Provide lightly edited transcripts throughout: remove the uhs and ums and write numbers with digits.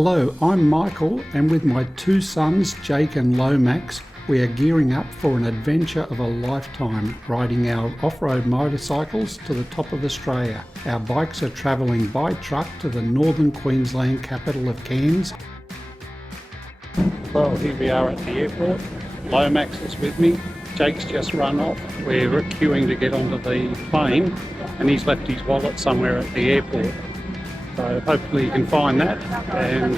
Hello, I'm Michael, and with my two sons, Jake and Lomax, we are gearing up for an adventure of a lifetime, riding our off-road motorcycles to the top of Australia. Our bikes are travelling by truck to the northern Queensland capital of Cairns. Well, here we are at the airport. Lomax is with me. Jake's just run off. We're queuing to get onto the plane, and he's left his wallet somewhere at the airport. So hopefully you can find that, and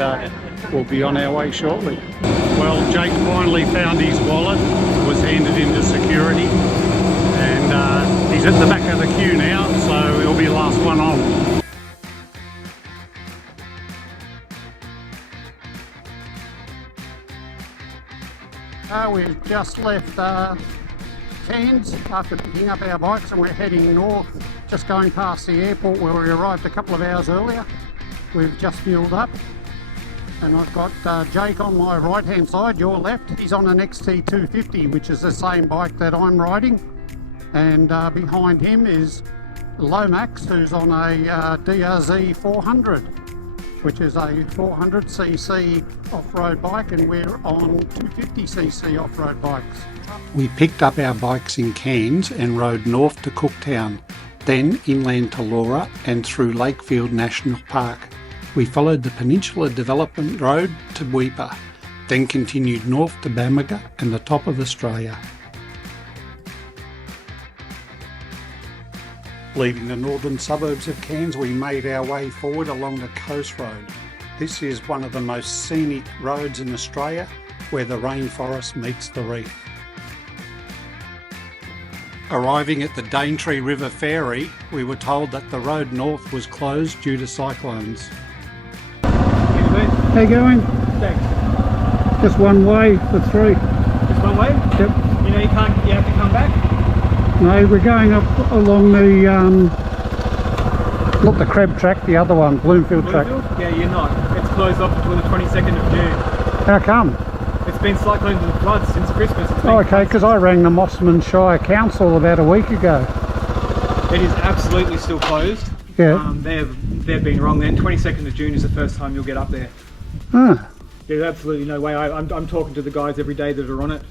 we'll be on our way shortly. Well, Jake finally found his wallet, was handed into security, and he's at the back of the queue now, so he'll be the last one on. We've just left Cairns after picking up our bikes, and we're heading north, just going past the airport where we arrived a couple of hours earlier. We've just fueled up, and I've got Jake on my right hand side, your left. He's on an XT250, which is the same bike that I'm riding, and behind him is Lomax, who's on a DRZ 400, which is a 400cc off-road bike, and we're on 250cc off-road bikes. We picked up our bikes in Cairns and rode north to Cooktown, then inland to Laura and through Lakefield National Park. We followed the Peninsula Development Road to Weipa, then continued north to Bamaga and the top of Australia. Leaving the northern suburbs of Cairns, we made our way forward along the Coast Road. This is one of the most scenic roads in Australia, where the rainforest meets the reef. Arriving at the Daintree River Ferry, we were told that the road north was closed due to cyclones. How you going? Thanks. Just one way for three. Just one way? Yep. You know you have to come back? No, we're going up along the, not the Crab track, the other one, Bloomfield track. Yeah, you're not. It's closed off until the 22nd of June. How come? It's been cyclones and floods since Christmas. Oh, okay, because I rang the Mossman Shire Council about a week ago. It is absolutely still closed. Yeah. They've been wrong then. 22nd of June is the first time you'll get up there. Ah. There's absolutely no way. I'm talking to the guys every day that are on it.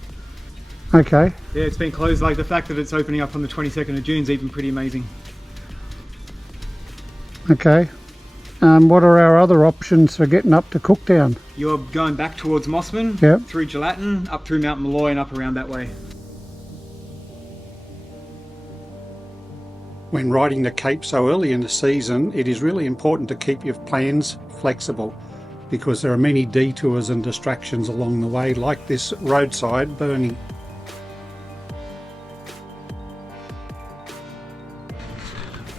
Okay. Yeah, it's been closed. Like the fact that it's opening up on the 22nd of June is even pretty amazing. Okay. What are our other options for getting up to Cooktown? You're going back towards Mossman, yep, through Gelatin, up through Mount Malloy and up around that way. When riding the Cape so early in the season, it is really important to keep your plans flexible, because there are many detours and distractions along the way, like this roadside burning.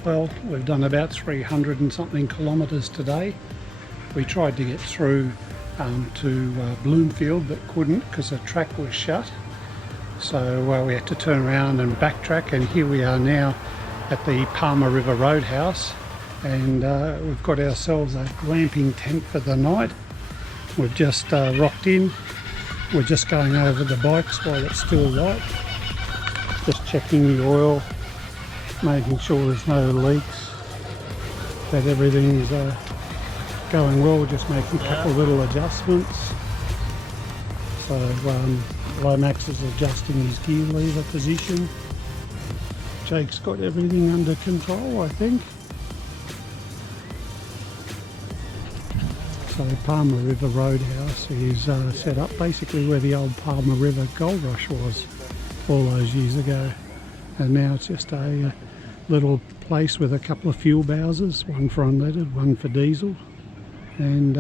Well, we've done about 300 and something kilometres today. We tried to get through to Bloomfield but couldn't because the track was shut. So we had to turn around and backtrack, and here we are now at the Palmer River Roadhouse, and we've got ourselves a glamping tent for the night. We've just rocked in. We're just going over the bikes while it's still light. Just checking the oil, making sure there's no leaks, that everything's going well, just making a couple of little adjustments. So Lomax is adjusting his gear lever position. Jake's got everything under control, I think. So Palmer River Roadhouse is set up basically where the old Palmer River Gold Rush was all those years ago. And now it's just a little place with a couple of fuel bowsers, one for unleaded, one for diesel, and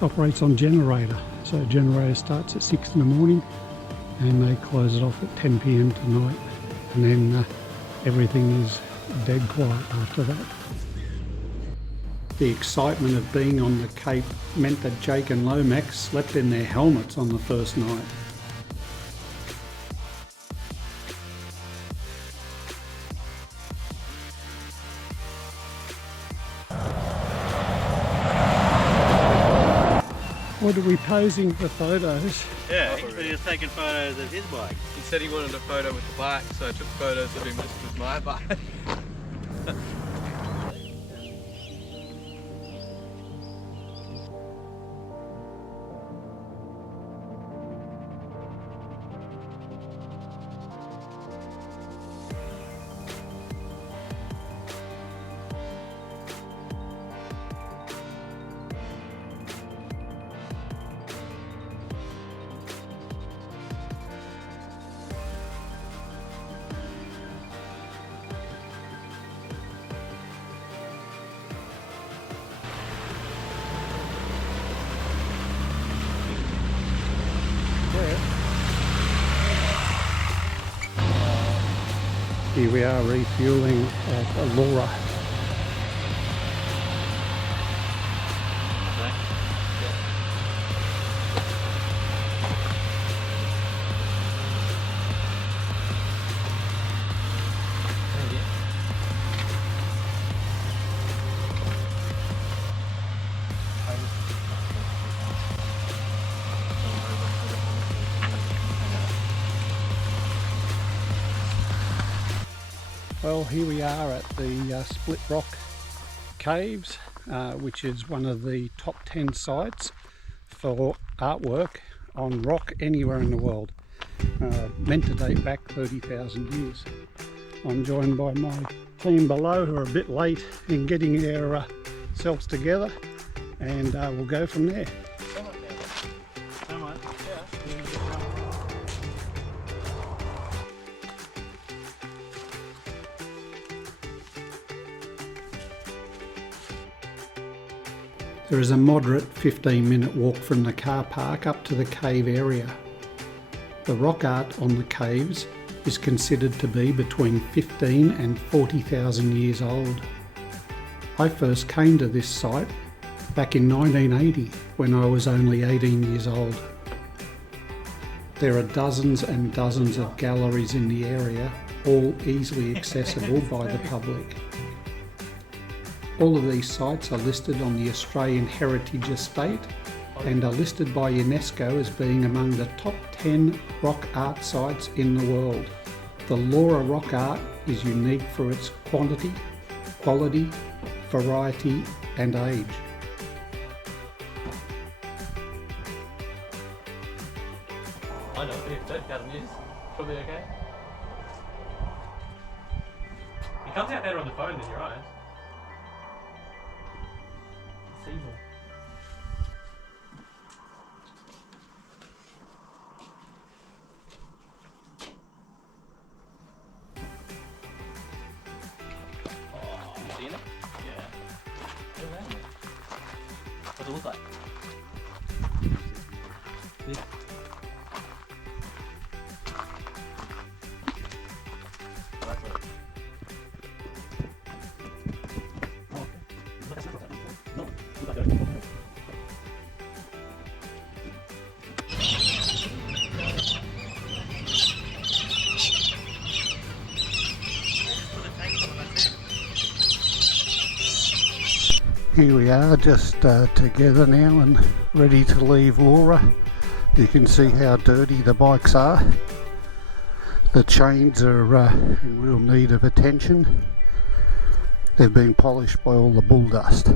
operates on generator. So generator starts at 6 in the morning and they close it off at 10 PM tonight, and then everything is dead quiet after that. The excitement of being on the Cape meant that Jake and Lomax slept in their helmets on the first night. What are we posing for photos? Yeah, he was taking photos of his bike. He said he wanted a photo with the bike, so I took photos of him just with my bike. Thank you. Here we are refueling at Laura. Well, here we are at the Split Rock Caves, which is one of the top 10 sites for artwork on rock anywhere in the world. Meant to date back 30,000 years. I'm joined by my team below who are a bit late in getting their selves together, and we'll go from there. There is a moderate 15-minute walk from the car park up to the cave area. The rock art on the caves is considered to be between 15 and 40,000 years old. I first came to this site back in 1980 when I was only 18 years old. There are dozens and dozens of galleries in the area, all easily accessible by the public. All of these sites are listed on the Australian Heritage Estate and are listed by UNESCO as being among the top 10 rock art sites in the world. The Laura rock art is unique for its quantity, quality, variety and age. I know, 30,000 years, probably okay. It comes out better on the phone than your eyes. It's evil. Oh, you seen it? Yeah. What's it look like? This. Here we are, just together now and ready to leave Laura. You can see how dirty the bikes are. The chains are in real need of attention. They've been polished by all the bull dust.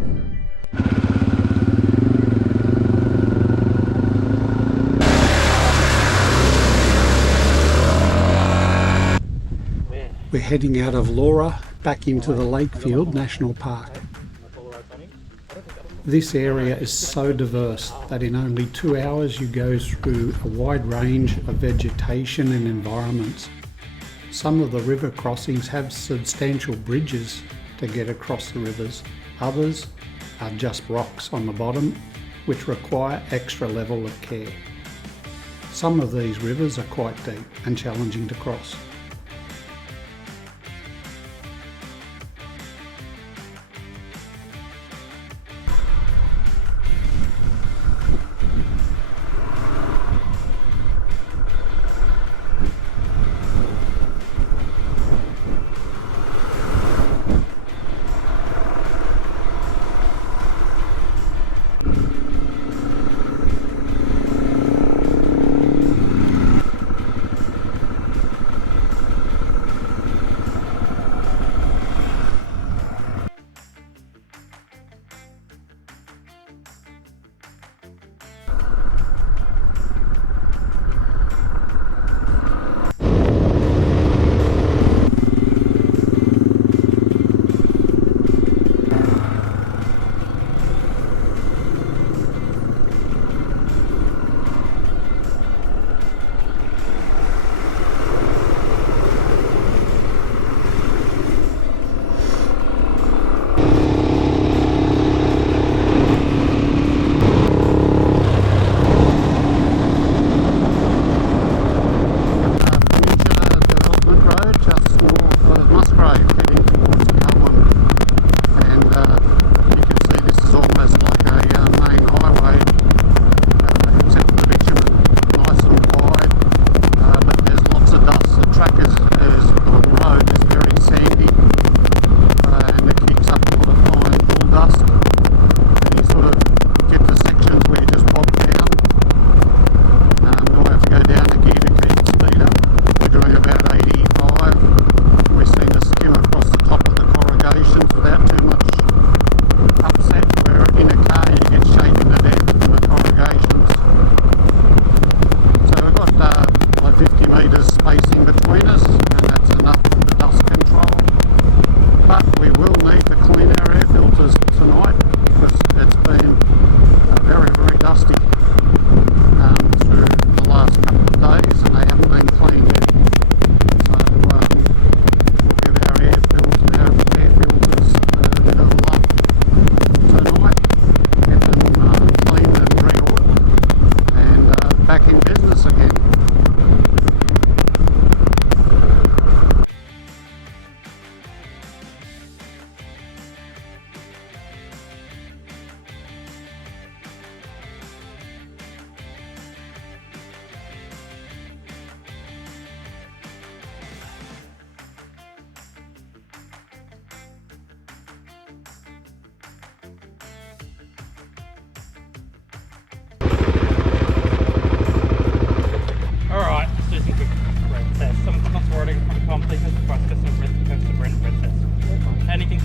We're heading out of Laura back into the Lakefield National Park. This area is so diverse that in only 2 hours you go through a wide range of vegetation and environments. Some of the river crossings have substantial bridges to get across the rivers. Others are just rocks on the bottom, which require extra level of care. Some of these rivers are quite deep and challenging to cross.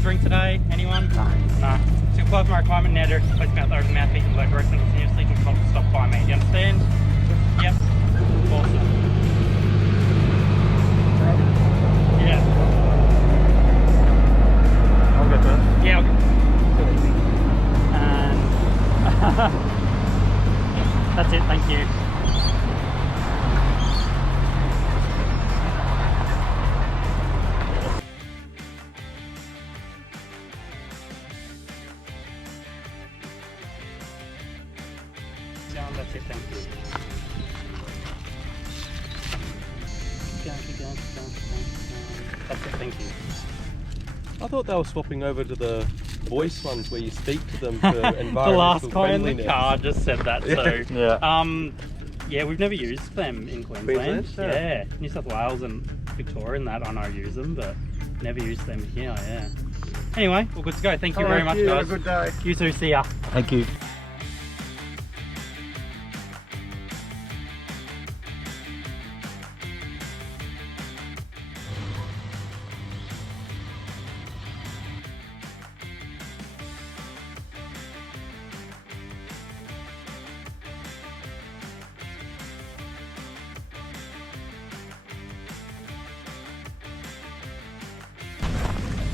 drink today? Anyone? No. So close my requirement now to place about 1,000 mouthpiece and work directly continuously to stop by me. Do you understand? Yep. Awesome. Yeah. I'll get that. Yeah, I'll get and that's it, thank you. That's it, thank you. Keep going. That's it, thank you. I thought they were swapping over to the voice ones where you speak to them for environmental The last guy in the friendliness. car just said that, so Yeah. yeah, we've never used them in Queensland. Yeah. New South Wales and Victoria and that I know use them, but never used them here, yeah. Anyway, we're good to go. Thank you very much, guys. Have a good day. You too, see ya. Thank you.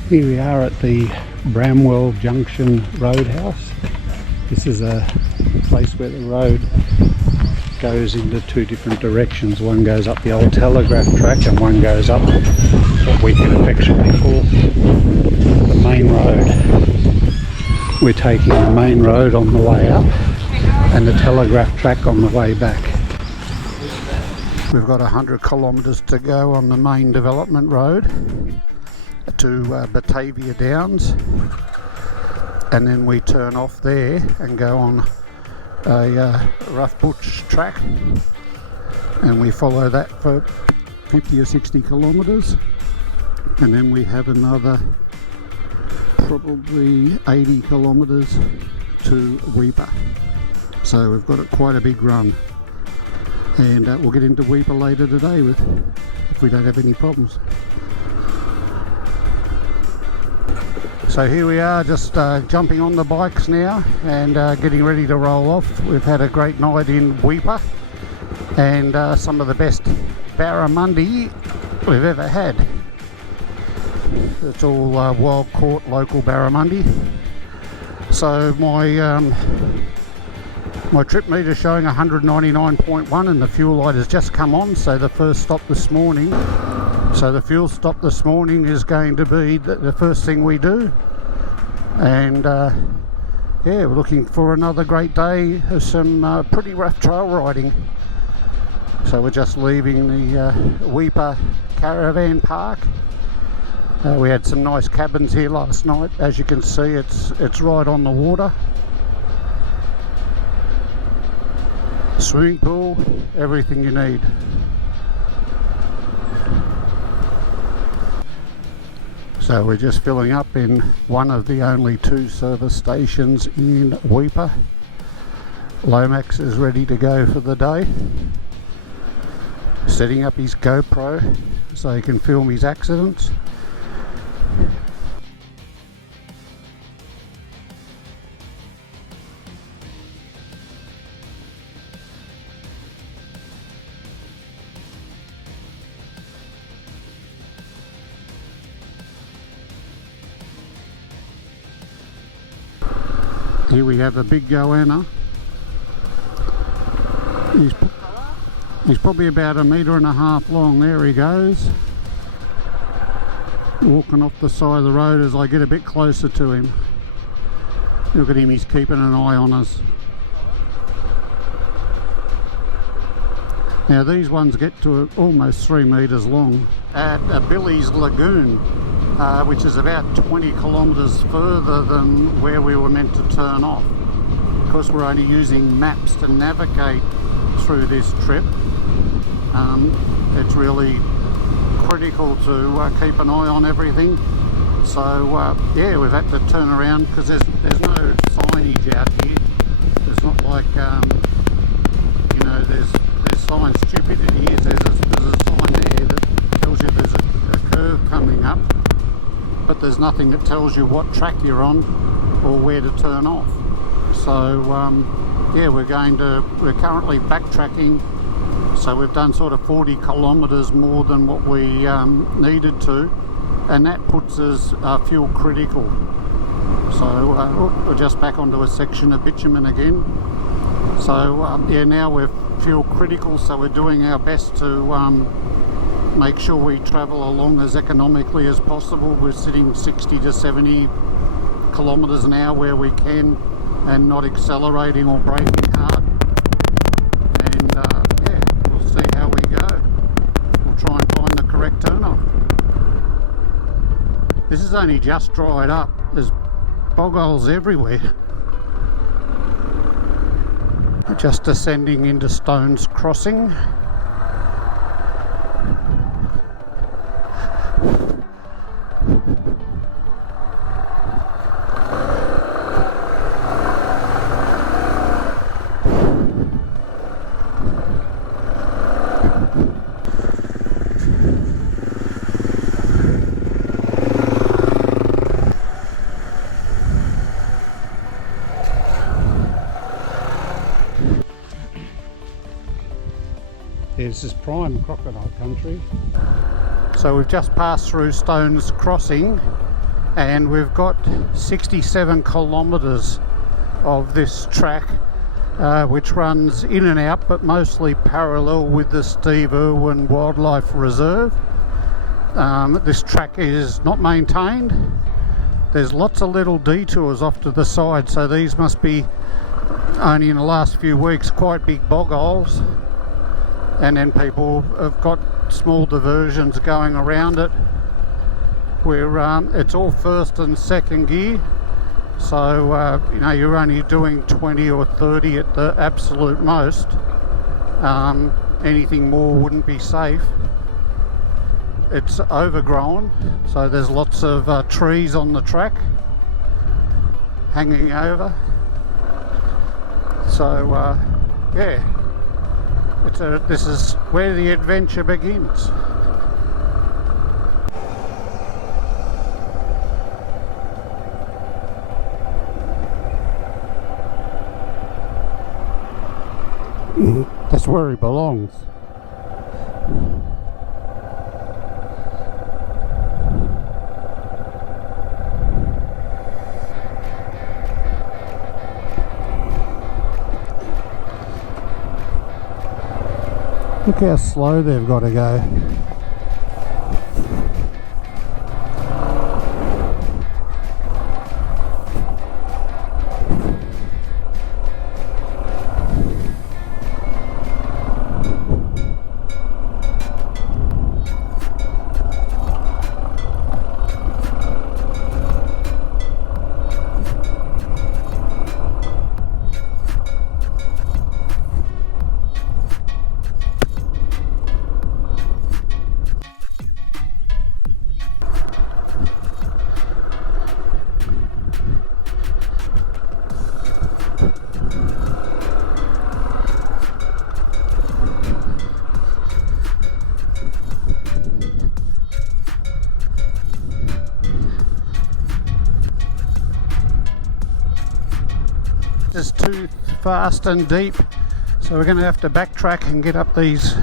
Here we are at the Bramwell Junction Roadhouse. This is a place where the road goes into two different directions. One goes up the old telegraph track and one goes up what we can affectionately call the main road. We're taking the main road on the way up and the telegraph track on the way back. We've got 100 kilometres to go on the main development road to Batavia Downs, and then we turn off there and go on a rough butch track, and we follow that for 50 or 60 kilometres, and then we have another probably 80 kilometres to Weipa. So we've got quite a big run, and we'll get into Weipa later today if we don't have any problems. So here we are, just jumping on the bikes now and getting ready to roll off. We've had a great night in Weipa and some of the best barramundi we've ever had. It's all wild caught local barramundi. So my trip meter showing 199.1 and the fuel light has just come on, so the first stop this morning. So the fuel stop this morning is going to be the first thing we do, and yeah, we're looking for another great day of some pretty rough trail riding. So we're just leaving the Weipa caravan park. We had some nice cabins here last night. As you can see, it's right on the water. Swimming pool, everything you need. So we're just filling up in one of the only two service stations in Weipa. Lomax is ready to go for the day, setting up his GoPro so he can film his accidents. Here we have a big goanna. He's probably about 1.5 meters long. There he goes, walking off the side of the road as I get a bit closer to him. Look at him, he's keeping an eye on us. Now these ones get to almost 3 meters long. At Billy's Lagoon, which is about 20 kilometres further than where we were meant to turn off. Because we're only using maps to navigate through this trip, it's really critical to keep an eye on everything. So yeah, we've had to turn around because there's no signage out here. It's not like you know, there's sign stupidity is. There's a sign there that tells you there's a curve coming up, but there's nothing that tells you what track you're on or where to turn off. So yeah, we're currently backtracking, so we've done sort of 40 kilometres more than what we needed to, and that puts us fuel critical. So we're just back onto a section of bitumen again. So yeah, now we're fuel critical, so we're doing our best to make sure we travel along as economically as possible. We're sitting 60 to 70 kilometres an hour where we can, and not accelerating or braking hard. And yeah, we'll see how we go. We'll try and find the correct turn-off. This is only just dried up. There's bog holes everywhere. Just descending into Stones Crossing. This is prime crocodile country. So we've just passed through Stones Crossing, and we've got 67 kilometres of this track, which runs in and out, but mostly parallel with the Steve Irwin Wildlife Reserve. This track is not maintained. There's lots of little detours off to the side, so these must be only in the last few weeks quite big bog holes. And then people have got small diversions going around it where it's all first and second gear, so you know, you're only doing 20 or 30 at the absolute most. Anything more wouldn't be safe. It's overgrown, so there's lots of trees on the track hanging over, so yeah, this is where the adventure begins. That's where he belongs. Look how slow they've got to go. It's too fast and deep, so we're going to have to backtrack and get up these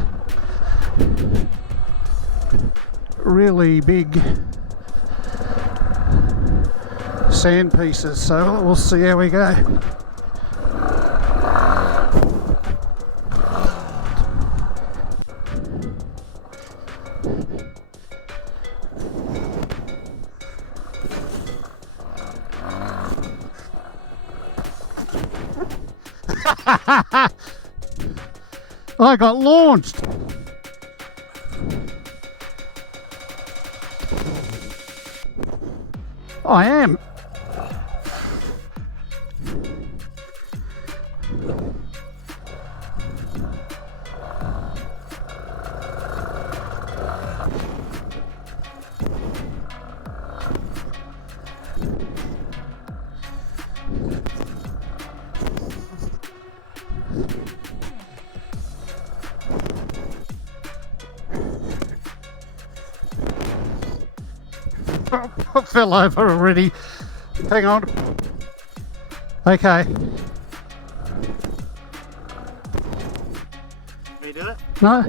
really big sand pieces, so we'll see how we go. I got launched. I am. I fell over already. Hang on. Okay. You did it? No?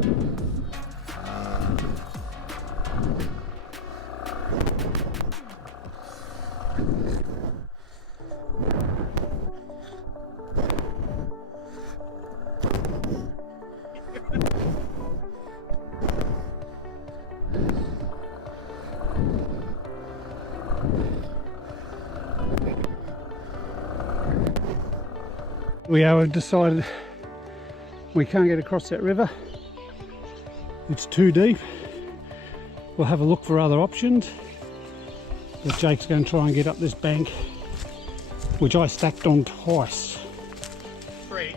We have decided we can't get across that river. It's too deep. We'll have a look for other options. But Jake's going to try and get up this bank, which I stacked on twice. Three.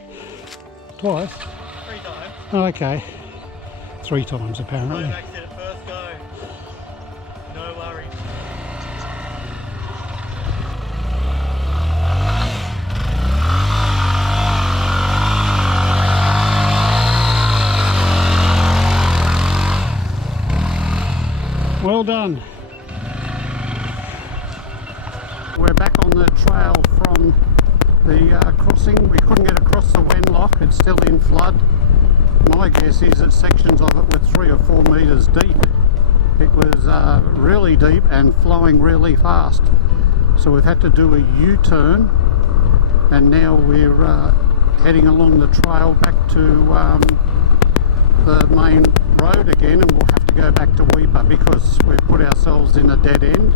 Twice? 3 times. Oh, okay. 3 times apparently. Going back to the first go. No worries. Well done. We're back on the trail from the crossing. We couldn't get across the Wenlock, it's still in flood. My guess is that sections of it were 3 or 4 metres deep. It was really deep and flowing really fast. So we've had to do a U-turn, and now we're heading along the trail back to the main road again, and we'll have to go back to Weeper because we've put ourselves in a dead end,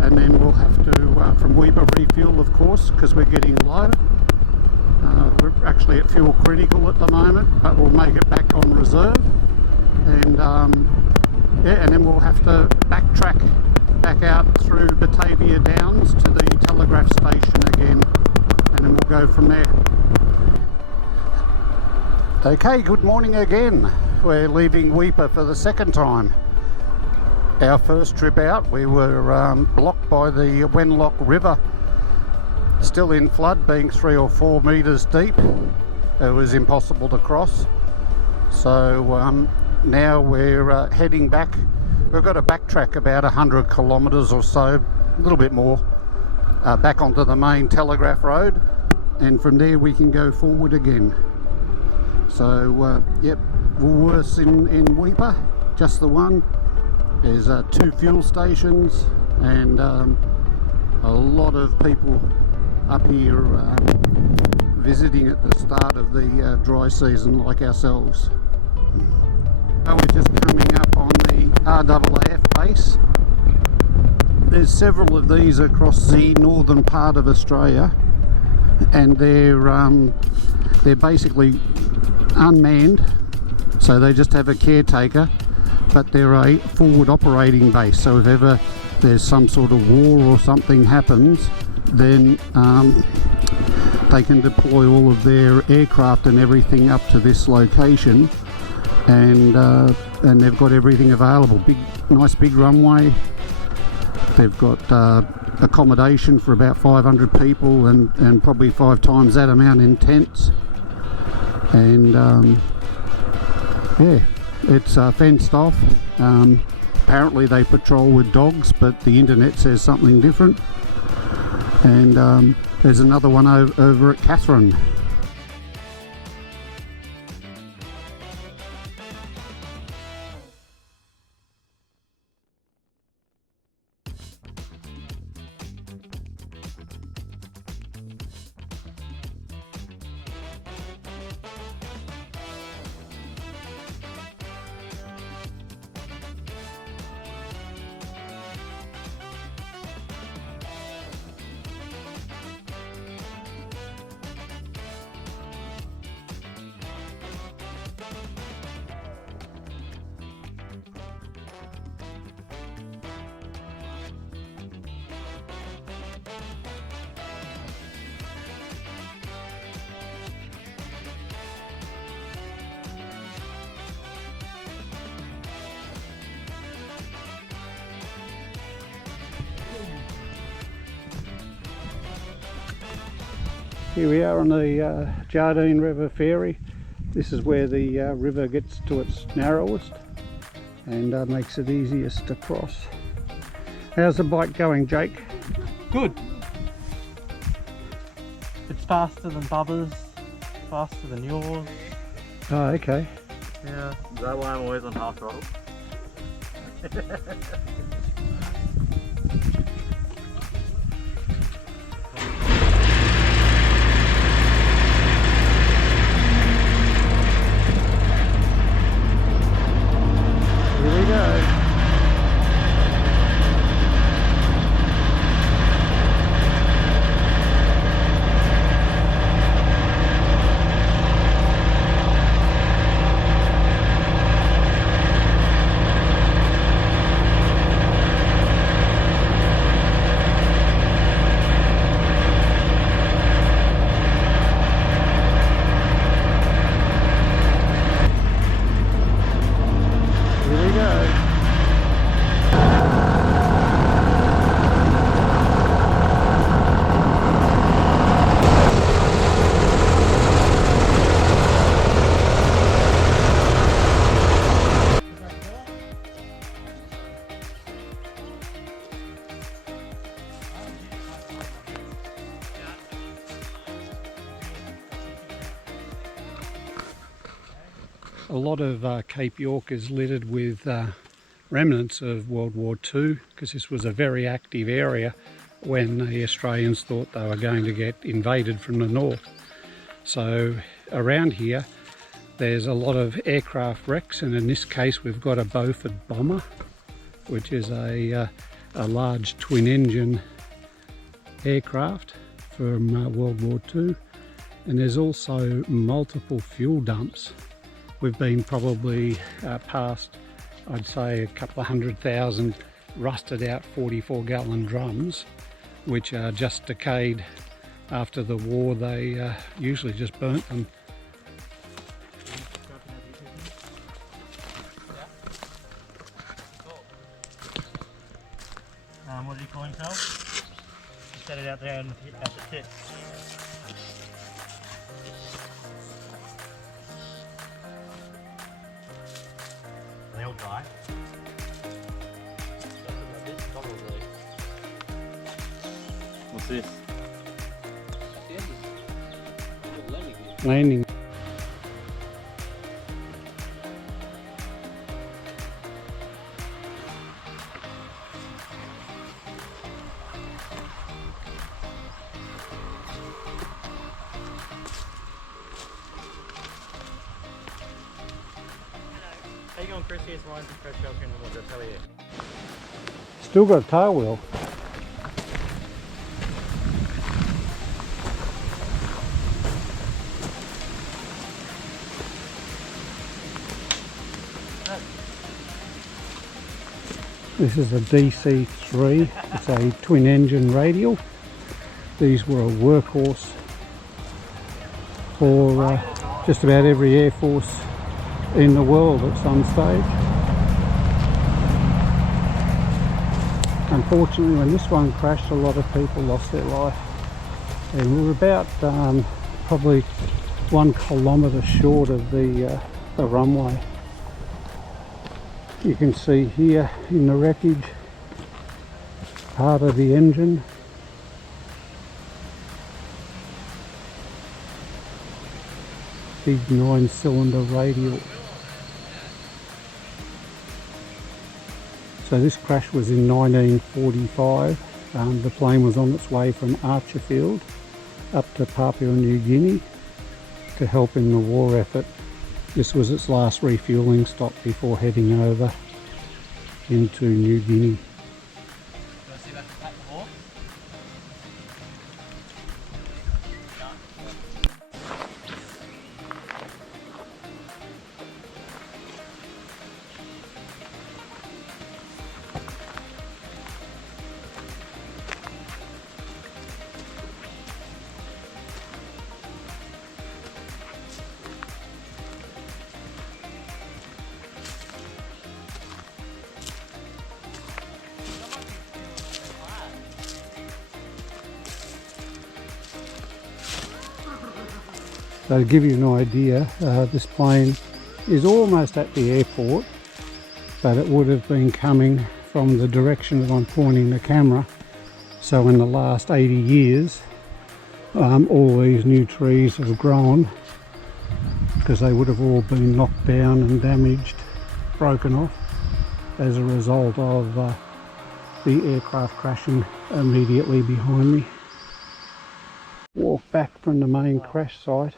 and then we'll have to from Weeper refuel, of course, because we're getting low. We're actually at fuel critical at the moment, but we'll make it back on reserve, and yeah, and then we'll have to backtrack back out through Batavia Downs to the telegraph station again, and then we'll go from there. Okay, good morning again. We're leaving Weeper for the second time. Our first trip out, we were blocked by the Wenlock River, still in flood, being 3 or 4 metres deep. It was impossible to cross. So now we're heading back. We've got to backtrack about 100 kilometres or so, a little bit more, back onto the main telegraph road, and from there we can go forward again. So yep, Woolworths in Weeper, just the one. There's 2 fuel stations, and a lot of people up here visiting at the start of the dry season like ourselves. We're just coming up on the RAAF base. There's several of these across the northern part of Australia, and they're basically unmanned, so they just have a caretaker, but they're a forward operating base, so if ever there's some sort of war or something happens, then they can deploy all of their aircraft and everything up to this location, and they've got everything available. Nice big runway. They've got accommodation for about 500 people, and probably 5 times that amount in tents. And yeah, it's fenced off. Apparently they patrol with dogs, but the internet says something different. And there's another one over at Catherine. Here we are on the Jardine River Ferry. This is where the river gets to its narrowest and makes it easiest to cross. How's the bike going, Jake? Good. It's faster than Bubba's, faster than yours. Oh, okay. Yeah. Is that why I'm always on half throttle? Here we go. Here we go. A lot of Cape York is littered with remnants of World War II, because this was a very active area when the Australians thought they were going to get invaded from the north. So around here there's a lot of aircraft wrecks, and in this case we've got a Beaufort bomber, which is a large twin engine aircraft from World War II. And there's also multiple fuel dumps. We've been probably past, I'd say, a couple of 100,000 rusted out 44-gallon drums, which are just decayed after the war. They usually just burnt them. What do you call himself? He set it out there at the tip. They all die. What's this? Landing. How you going, Chris? Here's lines of pressure and what they'll tell you. Still got a tail wheel. This is a DC3, it's a twin engine radial. These were a workhorse for just about every air force in the world at some stage. Unfortunately, when this one crashed, a lot of people lost their life. And we were about probably 1 kilometre short of the runway. You can see here in the wreckage part of the engine. Big 9-cylinder radial. So this crash was in 1945. The plane was on its way from Archerfield up to Papua New Guinea to help in the war effort. This was its last refuelling stop before heading over into New Guinea. So to give you an idea, this plane is almost at the airport, but it would have been coming from the direction that I'm pointing the camera. So in the last 80 years, all these new trees have grown because they would have all been knocked down and damaged, broken off as a result of the aircraft crashing immediately behind me. Walk back from the main crash site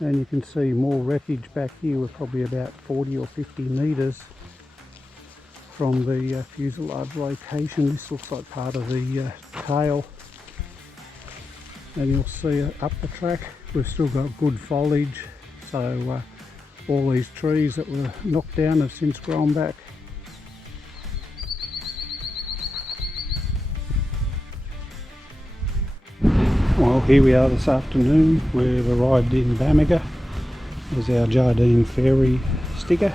and you can see more wreckage back here. We're probably about 40 or 50 metres from the fuselage location. This looks like part of the tail, and you'll see up the track we've still got good foliage, so all these trees that were knocked down have since grown back. Well, here we are this afternoon. We've arrived in Bamaga. There's our Jardine Ferry sticker.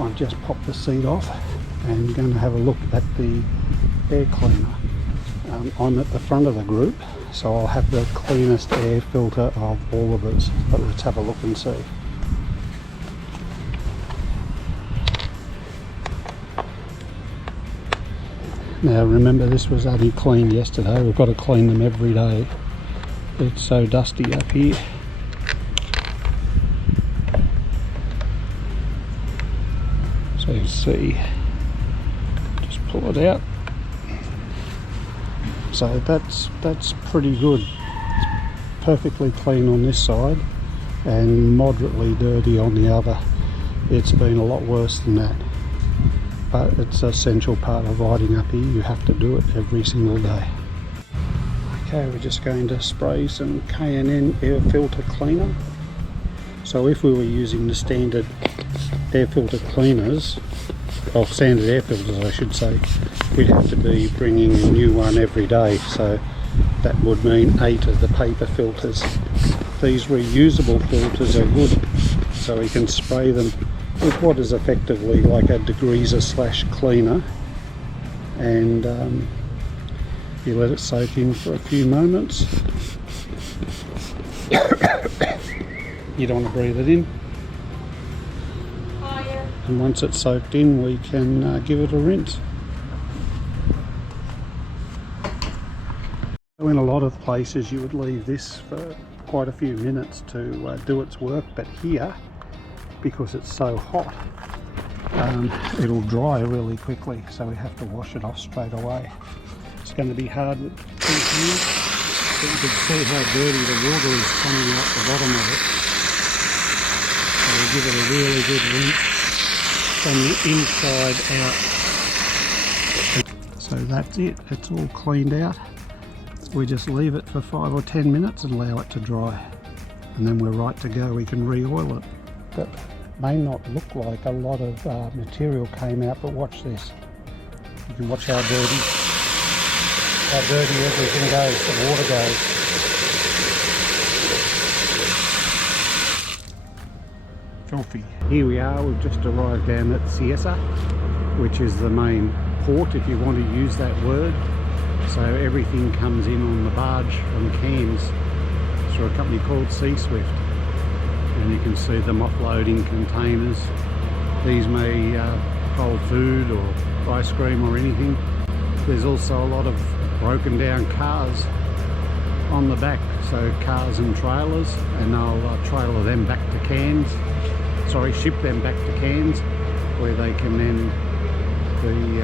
I've just popped the seat off and going to have a look at the air cleaner. I'm at the front of the group, so I'll have the cleanest air filter of all of us, but let's have a look and see. Now remember, this was only cleaned yesterday. We've got to clean them every day. It's so dusty up here. So you see, just pull it out. So that's pretty good. It's perfectly clean on this side and moderately dirty on the other. It's been a lot worse than that. But it's an essential part of riding up here. You have to do it every single day. Okay, we're just going to spray some K&N air filter cleaner. So if we were using the standard air filter cleaners, or standard air filters I should say, we'd have to be bringing a new one every day, so that would mean 8 of the paper filters. These reusable filters are good, so we can spray them with what is effectively like a degreaser slash cleaner, and you let it soak in for a few moments. You don't want to breathe it in. And once it's soaked in, we can give it a rinse. In a lot of places you would leave this for quite a few minutes to do its work, but here, because it's so hot, it'll dry really quickly, so we have to wash it off straight away. It's going to be hard with here, but you can see how dirty the water is coming out the bottom of it. So we'll give it a really good rinse from the inside out. So that's it, it's all cleaned out. We just leave it for 5 or 10 minutes and allow it to dry, and then we're right to go. We can re-oil it. That may not look like a lot of material came out, but watch this. You can watch how dirty everything goes, the water goes. Filthy. Here we are, we've just arrived down at Cieza, which is the main port, if you want to use that word. So everything comes in on the barge from Cairns through a company called Sea Swift. And you can see them offloading containers. These may hold food or ice cream or anything. There's also a lot of broken down cars on the back, so cars and trailers, and they'll trailer them back to Cairns, ship them back to Cairns, where they can then be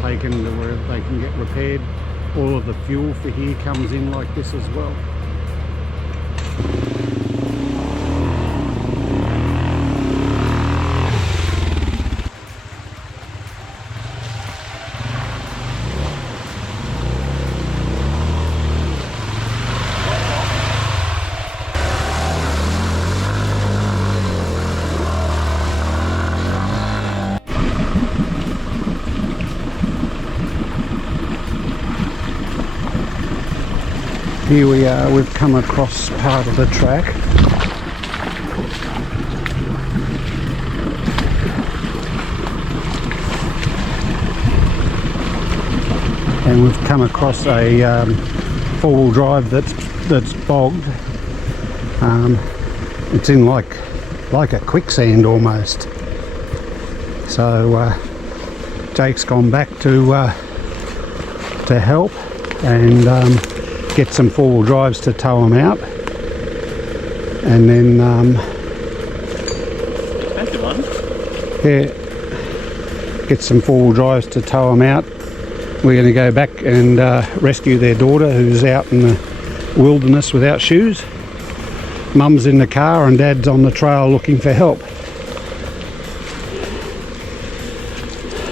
taken to where they can get repaired. All of the fuel for here comes in like this as well. Here we are, we've come across part of the track. And we've come across a four-wheel drive that's bogged. It's in like a quicksand almost. So Jake's gone back to help and get some four-wheel drives to tow them out, and then Expensive one. yeah, get some four-wheel drives to tow them out. We're going to go back and rescue their daughter who's out in the wilderness without shoes. Mum's in the car and Dad's on the trail looking for help.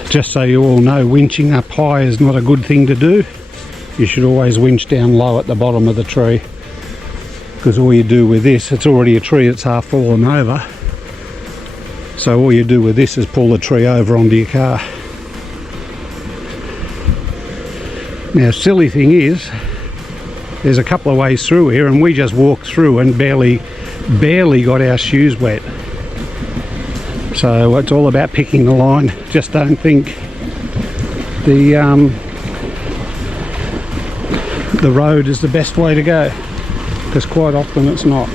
Just so you all know, winching up high is not a good thing to do. You should always winch down low at the bottom of the tree, because all you do with this, it's already a tree that's half fallen over, so all you do with this is pull the tree over onto your car. Now, silly thing is, there's a couple of ways through here and we just walked through and barely got our shoes wet. So it's all about picking the line. Just don't think the road is the best way to go, because quite often it's not.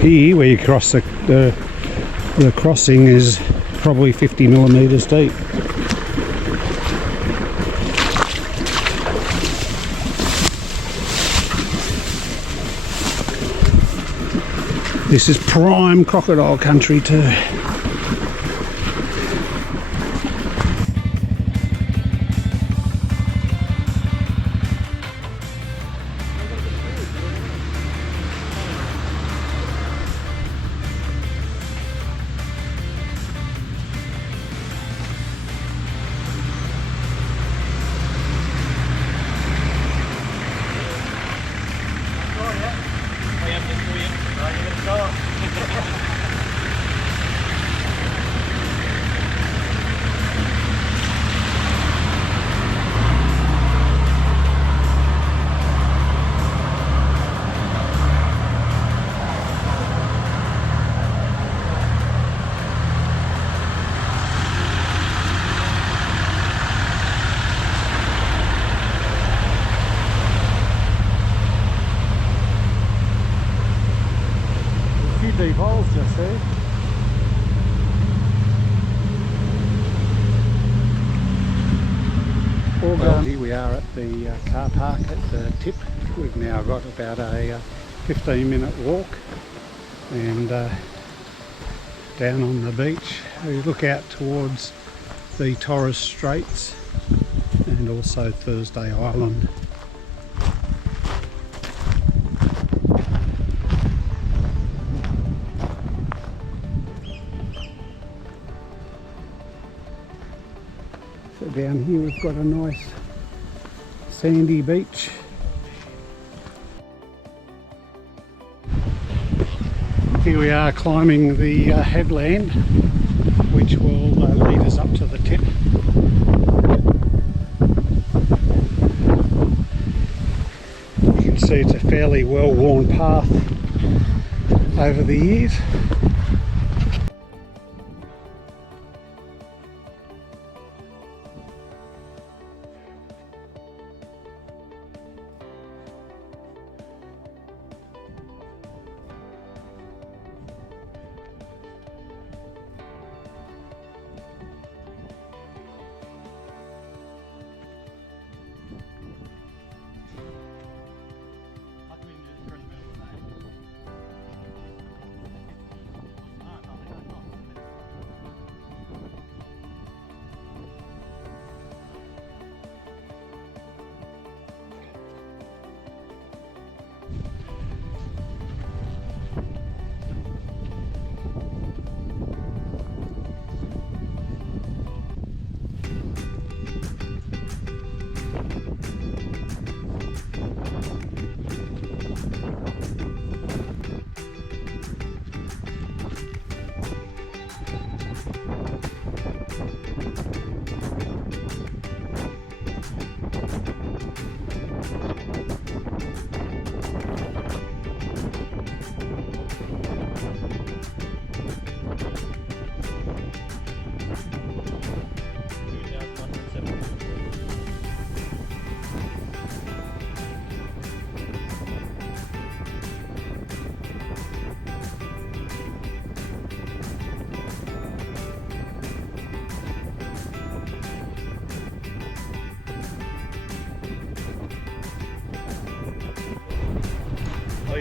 Here, where you cross the crossing, is probably 50 millimeters deep. This is prime crocodile country too. Deep holes just there. Well, here we are at the car park at the tip. We've now got about a 15-minute walk, and down on the beach we look out towards the Torres Straits and also Thursday Island. So down here we've got a nice sandy beach. Here we are climbing the headland, which will lead us up to the tip. You can see it's a fairly well-worn path over the years.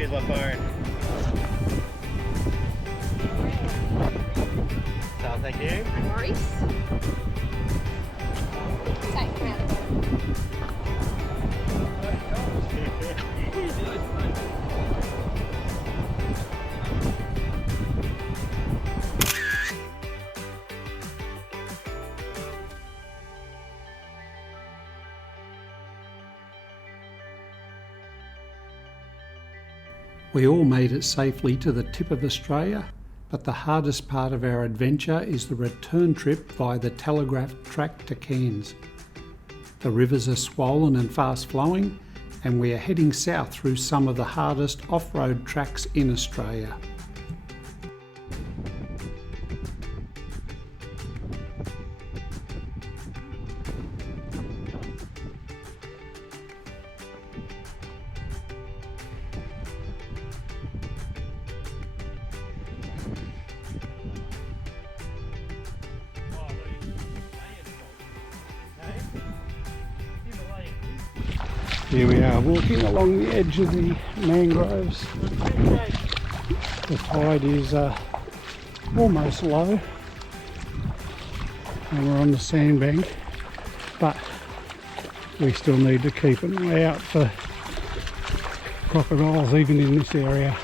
use my phone. So, thank you. No worries. Take them out the bottom. We all made it safely to the tip of Australia, but the hardest part of our adventure is the return trip via the Telegraph track to Cairns. The rivers are swollen and fast flowing, and we are heading south through some of the hardest off-road tracks in Australia. Here we are walking along the edge of the mangroves. The tide is almost low and we're on the sandbank, but we still need to keep an eye out for crocodiles even in this area.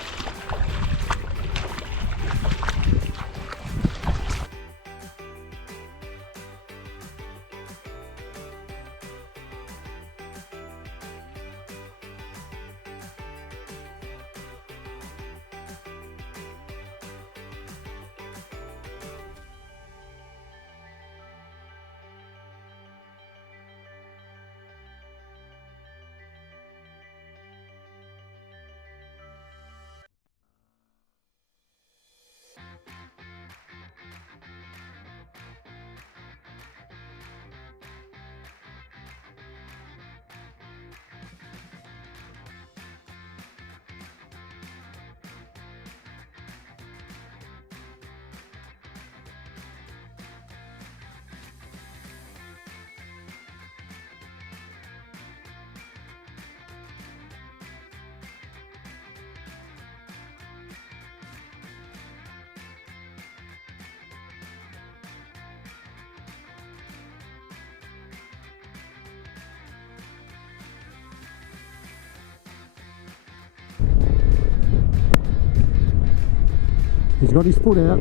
He's got his foot out.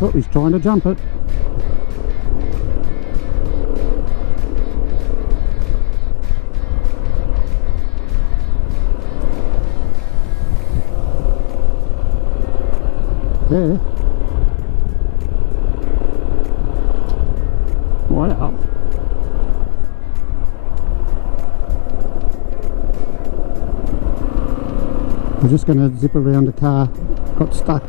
Oh, he's trying to jump it. There. Wow. I'm just going to zip around the car, got stuck.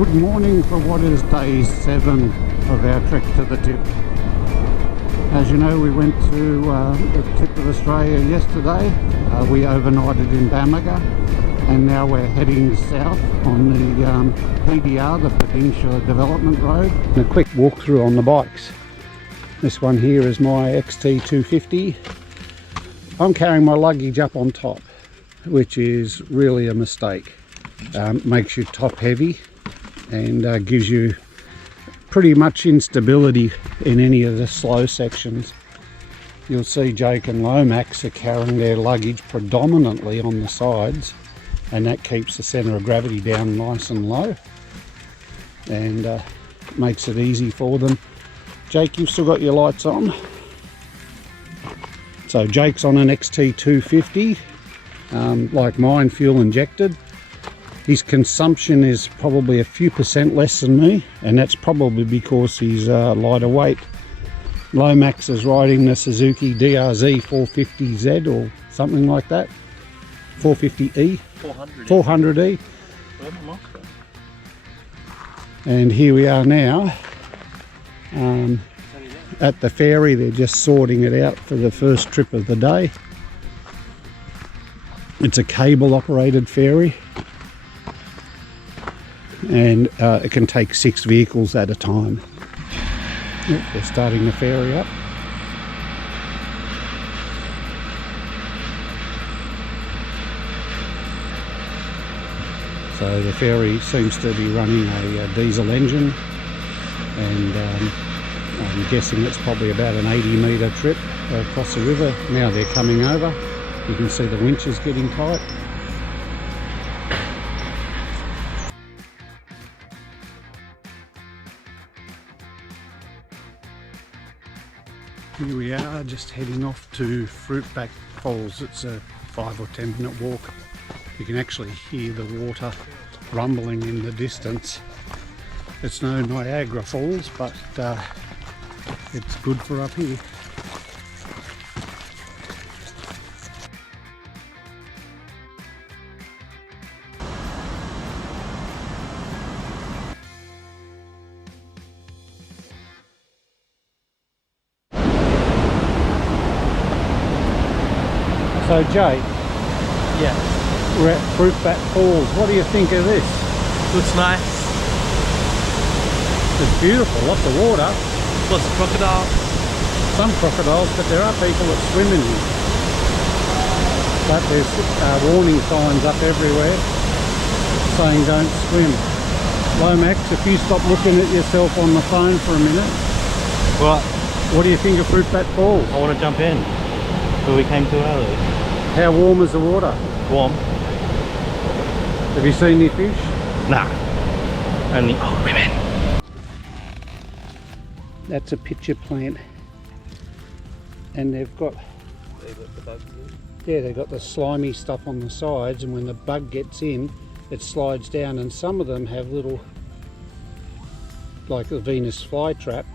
Good morning for what is day 7 of our trek to the tip. As you know, we went to the tip of Australia yesterday. We overnighted in Bamaga, and now we're heading south on the PDR, the Peninsula Development Road. A quick walkthrough on the bikes. This one here is my XT250. I'm carrying my luggage up on top, which is really a mistake. Makes you top heavy and gives you pretty much instability in any of the slow sections. You'll see Jake and Lomax are carrying their luggage predominantly on the sides, and that keeps the centre of gravity down nice and low and makes it easy for them. Jake, you've still got your lights on. So Jake's on an XT250, like mine, fuel injected. His consumption is probably a few percent less than me, and that's probably because he's lighter weight. Lomax is riding the Suzuki DRZ 450Z or something like that. 450E? 400E. And here we are now at the ferry. They're just sorting it out for the first trip of the day. It's a cable operated ferry, and it can take 6 vehicles at a time. Yep, they're starting the ferry up. So the ferry seems to be running a diesel engine, and I'm guessing it's probably about an 80-metre trip across the river. Now they're coming over. You can see the winches getting tight. Here we are, just heading off to Fruitback Falls. It's a 5 or 10 minute walk. You can actually hear the water rumbling in the distance. It's no Niagara Falls, but it's good for up here. So Jay, Yeah. we're at Fruitback Falls. What do you think of this? Looks nice. It's beautiful, lots of water. Lots of crocodiles. Some crocodiles, but there are people that swim in here. But there's warning signs up everywhere saying don't swim. Lomax, if you stop looking at yourself on the phone for a minute. What? What do you think of Fruitback Falls? I want to jump in, but we came too early. How warm is the water? Warm? Have you seen any fish? Nah. Only old women. That's a pitcher plant, and they've got they've got the slimy stuff on the sides, and when the bug gets in it slides down, and some of them have little, like the Venus flytrap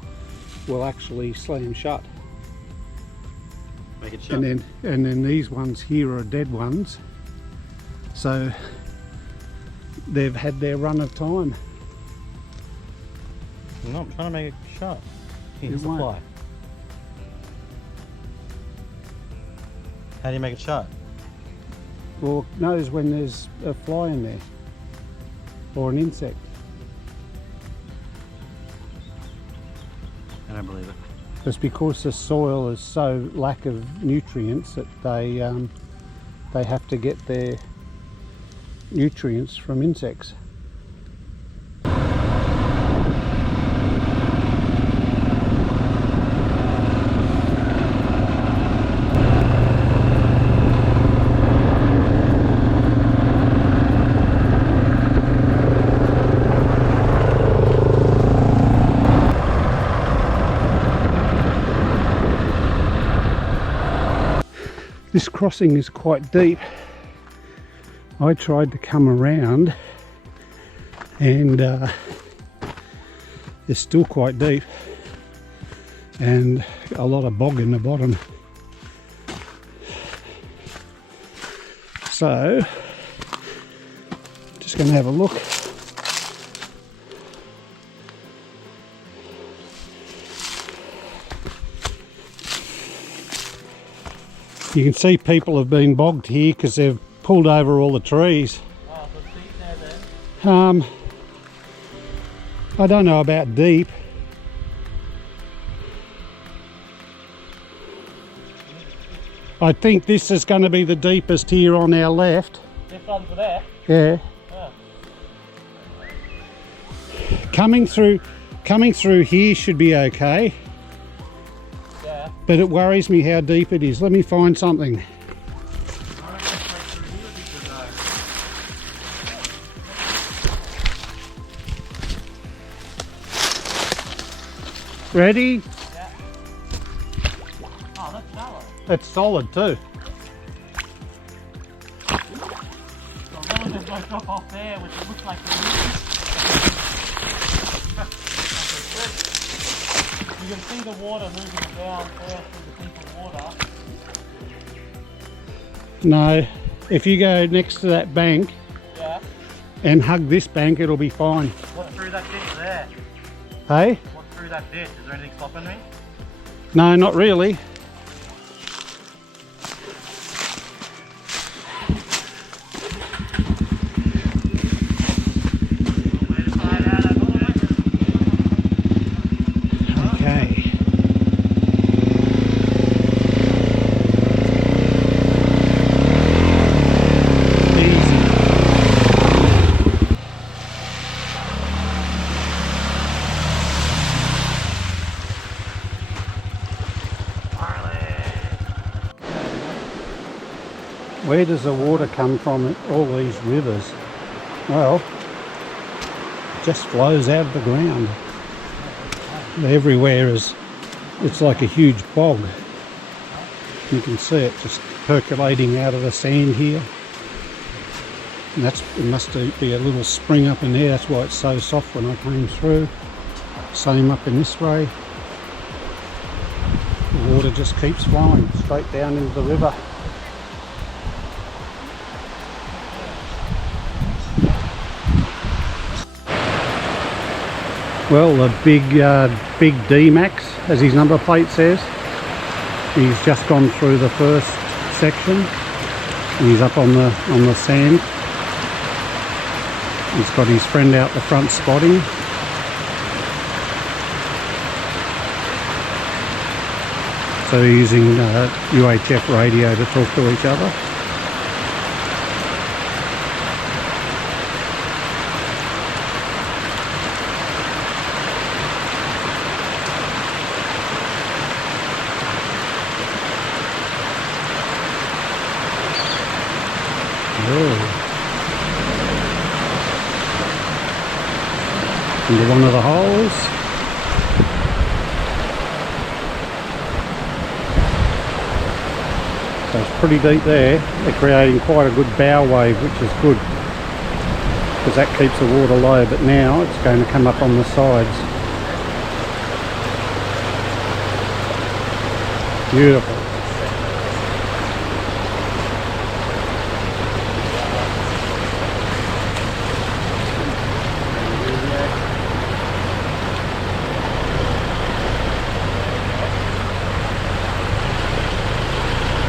will actually slam shut. Make it shut. And then these ones here are dead ones, so they've had their run of time. No, I'm trying to make it shut. It won't. Fly. How do you make it shut? Well, knows when there's a fly in there or an insect. I don't believe it. It's because the soil is so lack of nutrients that they have to get their nutrients from insects. This crossing is quite deep. I tried to come around and it's still quite deep and a lot of bog in the bottom. So just going to have a look. You can see people have been bogged here because they've pulled over all the trees. Oh, so it's deep there then? I don't know about deep. I think this is going to be the deepest here on our left. This one's there? Yeah. Oh. Coming through here should be okay. Yeah. But it worries me how deep it is. Let me find something. Ready? Yeah. Oh, that's shallow. It's solid too. So a little bit goes drop off there, which looks like the You can see the water moving down there through the deeper water. No, if you go next to that bank Yeah. and hug this bank, it'll be fine. What through that ditch there? Hey? What through that ditch? Is there anything stopping me? No, not really. Okay. Easy. Where does the water come from at all these rivers? Well, it just flows out of the ground. Everywhere it's like a huge bog. You can see it just percolating out of the sand here. And it must be a little spring up in there, that's why it's so soft when I came through. Same up in this way. The water just keeps flowing straight down into the river. Well, the big D-Max, as his number plate says, he's just gone through the first section. He's up on the sand. He's got his friend out the front spotting. So they're using UHF radio to talk to each other. Into one of the holes. So it's pretty deep there. They're creating quite a good bow wave, which is good because that keeps the water low, but now it's going to come up on the sides. Beautiful.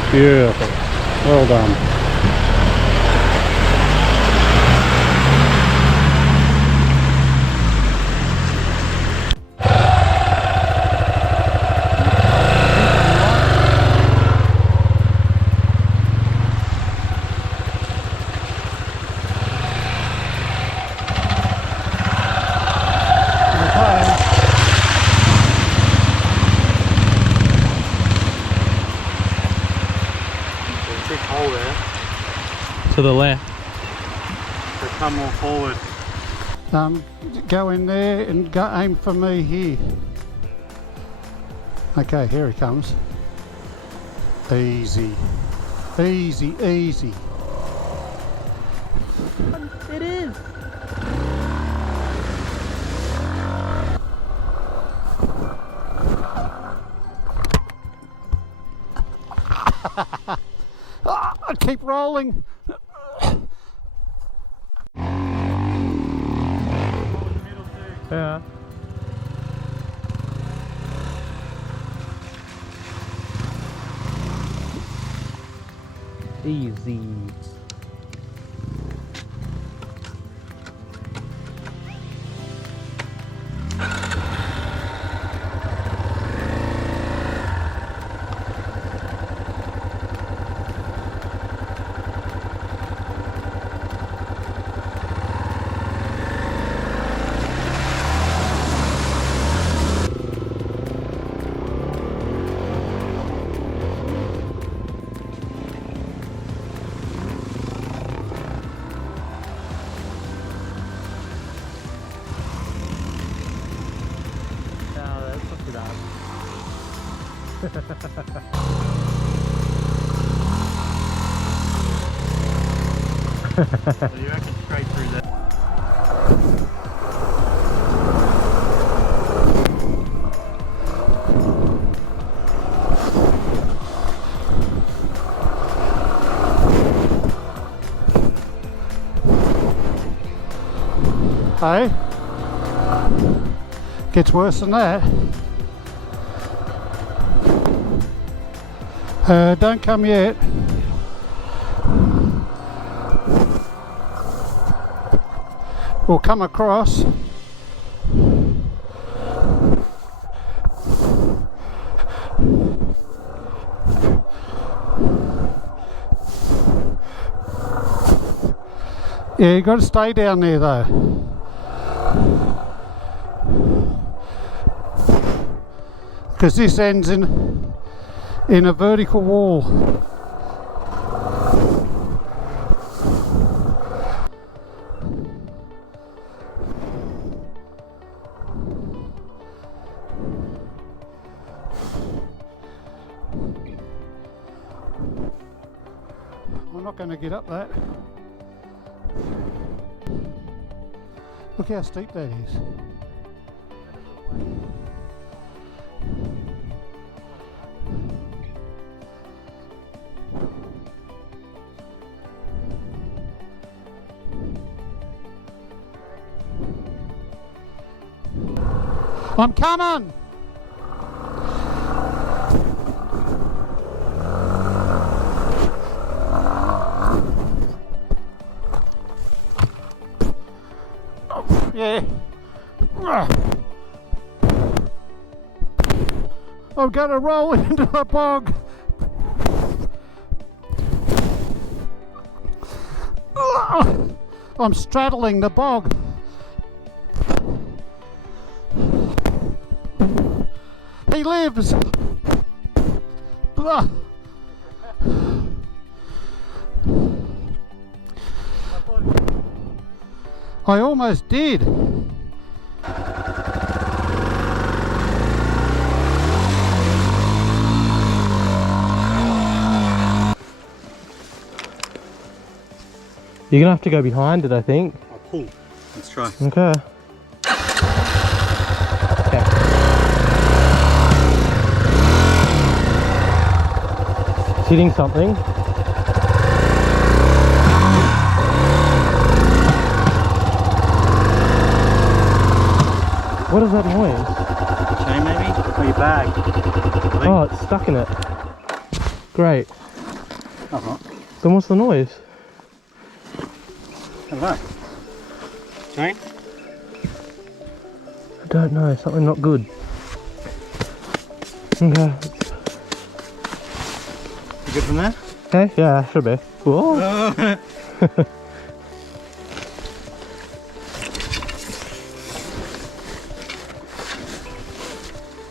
Beautiful. Well done. To the left. So come more forward. Go in there and aim for me here. Okay, here he comes. Easy. Easy, easy. It is. Keep rolling. Yeah. Easy. So you reckon straight through there? Hey? Gets worse than that. Don't come yet. We'll come across. Yeah, you got to stay down there though. Because this ends in a vertical wall. I'm not going to get up that. Look how steep that is. I'm coming! Yeah. I'm gonna roll into the bog. I'm straddling the bog. He lives. I almost did. You're gonna have to go behind it, I think. I'll pull. Let's try. Okay. It's hitting something. What is that noise? Chain maybe? Or your bag? Oh, it's stuck in it. Great. Uh-huh. Then what's the noise? I don't know. Chain? I don't know, something not good. Okay. You good from there? Okay, yeah, should be. Whoa.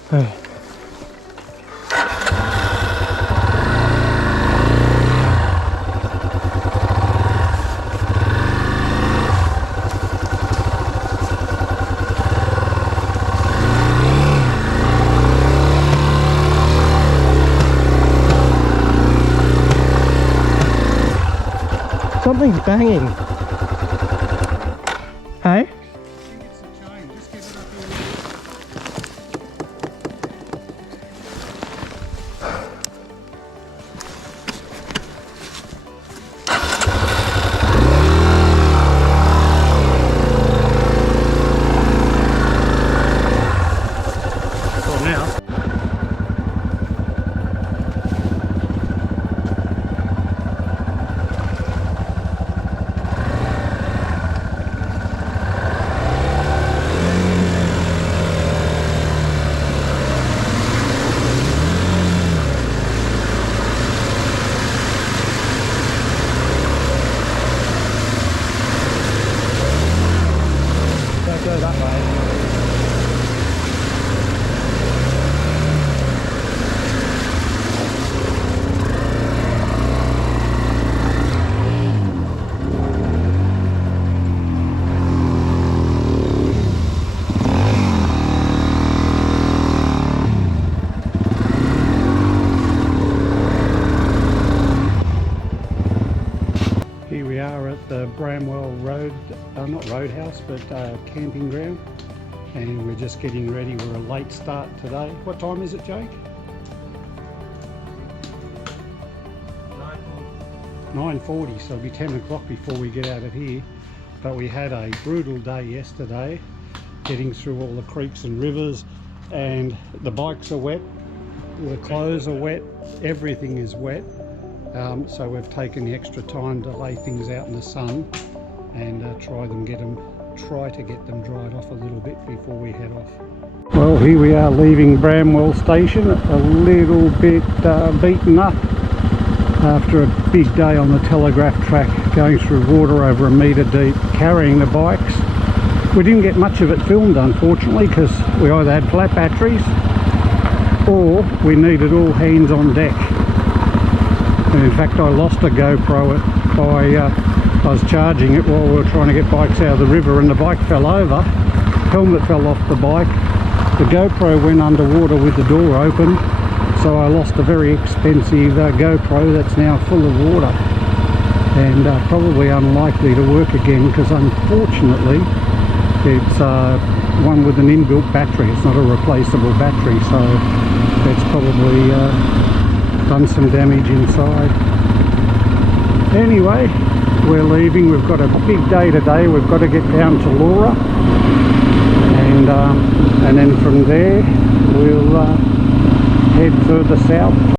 Hey. Something's banging. Hey? Bramwell Road, not Roadhouse, but camping ground. And we're just getting ready. We're a late start today. What time is it, Jake? 9:40, so it'll be 10 o'clock before we get out of here. But we had a brutal day yesterday, getting through all the creeks and rivers, and the bikes are wet, the clothes are wet, everything is wet. So we've taken the extra time to lay things out in the sun and try to get them dried off a little bit before we head off. Well, here we are leaving Bramwell station, a little bit beaten up after a big day on the telegraph track, going through water over a metre deep, carrying the bikes. We didn't get much of it filmed, unfortunately, because we either had flat batteries or we needed all hands on deck. And in fact, I lost a GoPro I was charging it while we were trying to get bikes out of the river, and the bike fell over, helmet fell off the bike, the GoPro went underwater with the door open, so I lost a very expensive GoPro that's now full of water and probably unlikely to work again, because unfortunately it's one with an inbuilt battery. It's not a replaceable battery, so it's probably done some damage inside. Anyway, we're leaving. We've got a big day today. We've got to get down to Laura, and then from there we'll head further south